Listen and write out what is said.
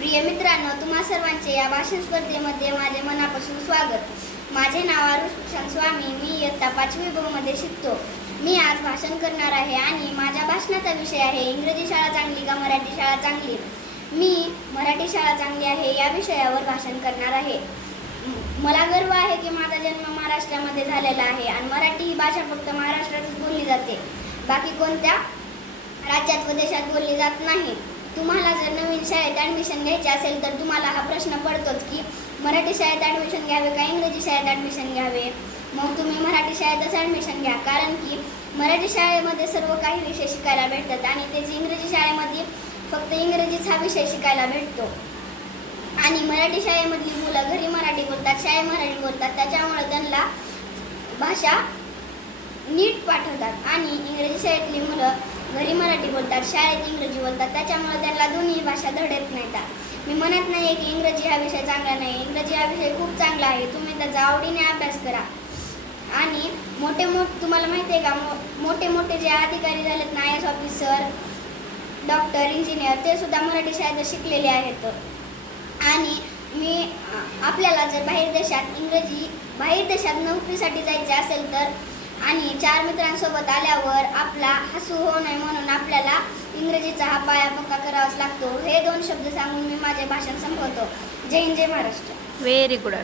प्रिय मित्रांनो तुम्हा सर्वांचे या भाषण स्पर्धेमध्ये माझे मनापासून स्वागत. माझे नाव आरुष स्वामी मी इयत्ता पाचवी बहुमध्ये शिकतो. मी आज भाषण करणार आहे आणि माझ्या भाषणाचा विषय आहे इंग्रजी शाळा चांगली का मराठी शाळा चांगली? मी मराठी शाळा चांगली आहे या विषयावर भाषण करणार आहे. मला गर्व आहे की माझा जन्म महाराष्ट्रामध्ये झालेला आहे आणि मराठी ही भाषा फक्त महाराष्ट्रातच बोलली जाते. बाकी कोणत्या राज्यात व देशात बोलली जात नाही? तुम्हाला जर शाळेत ॲडमिशन घ्यायचे असेल तर तुम्हाला हा प्रश्न पडतोच की मराठी शाळेत ॲडमिशन घ्यावे का इंग्रजी शाळेत ॲडमिशन घ्यावे? मग तुम्ही मराठी शाळेतच ॲडमिशन घ्या. कारण की मराठी शाळेमध्ये सर्व काही विषय शिकायला भेटतात आणि त्याची इंग्रजी शाळेमध्ये फक्त इंग्रजीच हा विषय शिकायला भेटतो. आणि मराठी शाळेमधली मुलं घरी मराठी बोलतात शाळेत मराठी बोलतात. त्याच्यामुळे त्यांना भाषा नीट पाठवतात. आणि इंग्रजी शाळेतली मुलं घरी मराठी बोलतात शाळेत इंग्रजी बोलतात त्याच्यामुळे त्यांना दोन्ही भाषा धडत नाहीत. मी म्हणत नाही की इंग्रजी हा विषय चांगला नाही इंग्रजी हा विषय खूप चांगला आहे तुम्ही त्याचा आवडीने अभ्यास करा. आणि मोठे मोठ तुम्हाला माहिती आहे का मो मोठे मोठे जे अधिकारी झालेत ना I S officer doctor engineer ते सुद्धा मराठी शाळेत शिकलेले आहेत. आणि मी आपल्याला जर बाहेर देशात इंग्रजी बाहेर देशात नोकरीसाठी जायचे असेल तर आणि चार मित्रांसोबत आल्यावर आपला हसू होऊ नये म्हणून आपल्याला इंग्रजीचा हा पाया पक्का करावाच लागतो. हे दोन शब्द सांगून मी माझे भाषण संपवतो. जय हिंद जय महाराष्ट्र. Very good